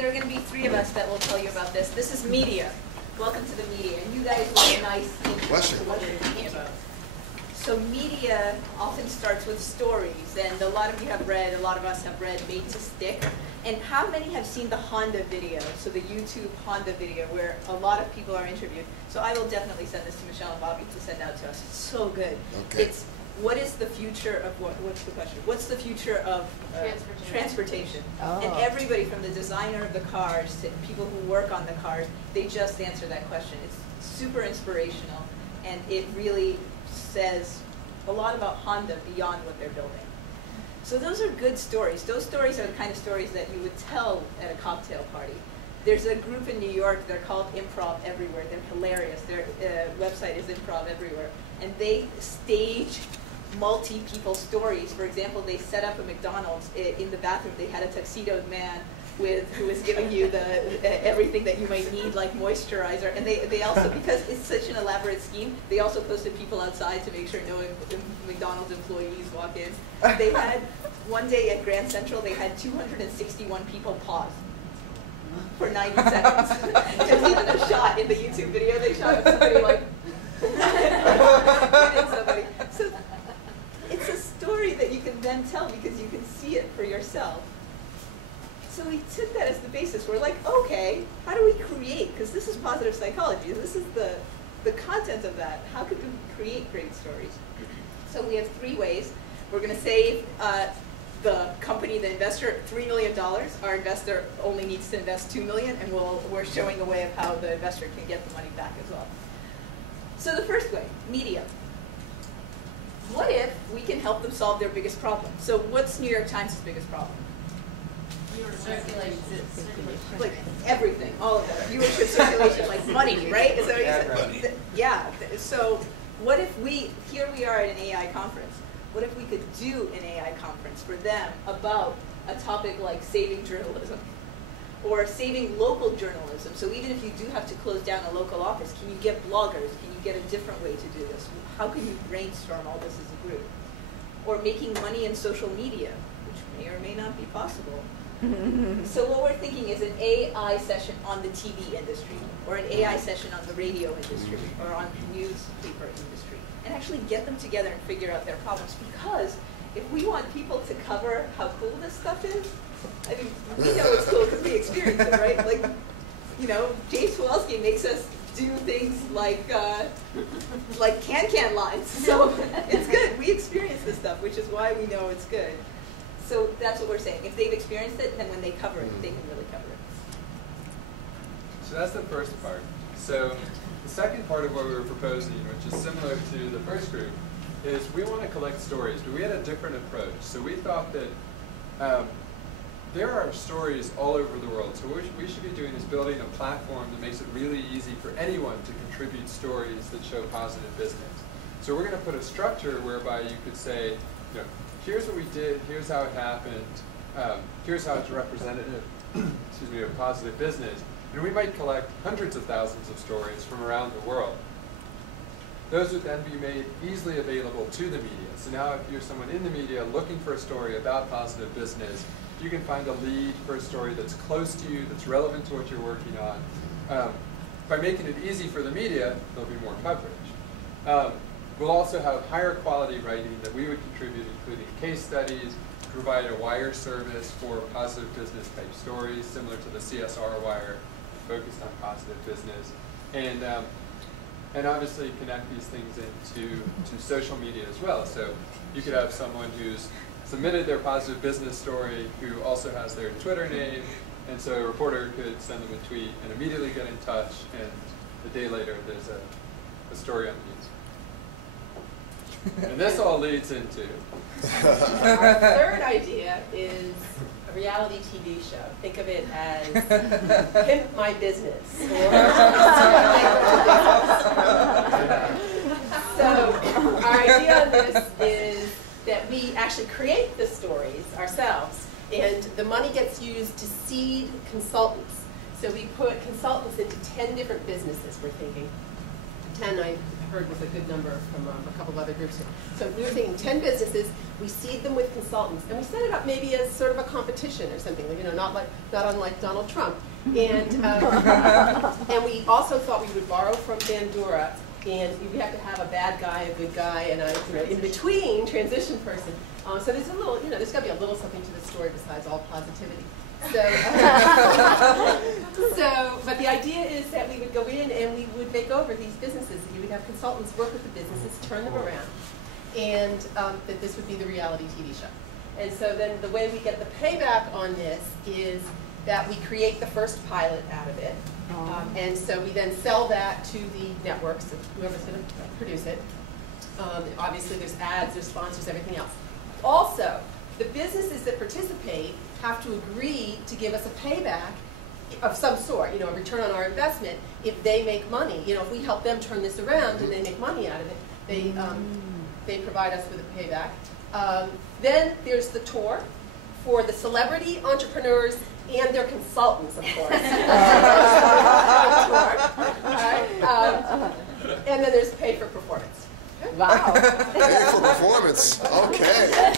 there are going to be three of us that will tell you about this. This is media. Welcome to the media. And you guys were a nice intro to what we're talking about. So media often starts with stories, and a lot of you have read, a lot of us have read Made to Stick. And how many have seen the Honda video, so the YouTube Honda video, where a lot of people are interviewed? So I will definitely send this to Michelle and Bobby to send out to us. It's so good. Okay. It's what is the future of what's the question? What's the future of transportation? Oh. And everybody from the designer of the cars to people who work on the cars, they just answer that question. It's super inspirational, and it really says a lot about Honda beyond what they're building. So those are good stories. Those stories are the kind of stories that you would tell at a cocktail party. There's a group in New York, they're called Improv Everywhere. They're hilarious. Their website is Improv Everywhere. And they stage multi-people stories. For example, they set up a McDonald's in the bathroom. They had a tuxedoed man who was giving you everything that you might need, like moisturizer. And they also, because it's such an elaborate scheme, they also posted people outside to make sure no McDonald's employees walk in. They had, one day at Grand Central, they had 261 people pause for 90 seconds. There's even a shot in the YouTube video they shot of somebody like, somebody. So it's a story that you can then tell because you can see it for yourself. So we took that as the basis. We're like, okay, how do we create? Because this is positive psychology. This is the content of that. How could we create great stories? So we have three ways. We're going to save the company, the investor, $3 million. Our investor only needs to invest $2 million, and we're showing a way of how the investor can get the money back as well. So the first way, media. What if we can help them solve their biggest problem? So what's New York Times' biggest problem? Circulation. Like everything, all of that. Viewership, circulation, like money, right? Is that what you said? Yeah. So what if here we are at an AI conference. What if we could do an AI conference for them about a topic like saving journalism or saving local journalism? So even if you do have to close down a local office, can you get bloggers? Can you get a different way to do this? How can you brainstorm all this as a group? Or making money in social media, which may or may not be possible. So what we're thinking is an AI session on the TV industry, or an AI session on the radio industry, or on the newspaper industry, and actually get them together and figure out their problems. Because if we want people to cover how cool this stuff is, I mean, we know it's cool because we experience it, right? Like, you know, James Kowalski makes us do things like can lines. So it's good. We experience this stuff, which is why we know it's good. So that's what we're saying. If they've experienced it, then when they cover it, they can really cover it. So that's the first part. So the second part of what we were proposing, which is similar to the first group, is we want to collect stories, but we had a different approach. So we thought that there are stories all over the world. So what we should be doing is building a platform that makes it really easy for anyone to contribute stories that show positive business. So we're going to put a structure whereby you could say, you know, here's what we did, here's how it happened, here's how it's representative excuse me, of positive business. And we might collect hundreds of thousands of stories from around the world. Those would then be made easily available to the media. So now if you're someone in the media looking for a story about positive business, you can find a lead for a story that's close to you, that's relevant to what you're working on. By making it easy for the media, there'll be more coverage. We'll also have higher quality writing that we would contribute, including case studies, provide a wire service for positive business type stories, similar to the CSR wire, focused on positive business, and obviously connect these things into social media as well. So you could have someone who's submitted their positive business story who also has their Twitter name, and so a reporter could send them a tweet and immediately get in touch, and a day later there's a story on the news. And this all leads into... Our third idea is a reality TV show. Think of it as Pimp My Business. So our idea on this is that we actually create the stories ourselves, and the money gets used to seed consultants. So we put consultants into 10 different businesses, we're thinking. 10, I heard was a good number from a couple of other groups here. So we were thinking 10 businesses, we seed them with consultants, and we set it up maybe as sort of a competition or something, you know, not unlike Donald Trump. And and we also thought we would borrow from Bandura, and we have to have a bad guy, a good guy, and a in-between transition person. So there's a little, you know, there's got to be a little something to the story besides all positivity. So, but the idea is that we would go in and we would make over these businesses. You would have consultants work with the businesses, turn them around, and that this would be the reality TV show. And so then the way we get the payback on this is that we create the first pilot out of it. And so we then sell that to the networks, whoever's going to produce it. Obviously there's ads, there's sponsors, everything else. Also, the businesses that participate have to agree to give us a payback of some sort, you know, a return on our investment if they make money. You know, if we help them turn this around and they make money out of it, they provide us with a payback. Then there's the tour for the celebrity entrepreneurs and their consultants, of course. And then there's pay for performance. Wow. Pay for performance. Okay.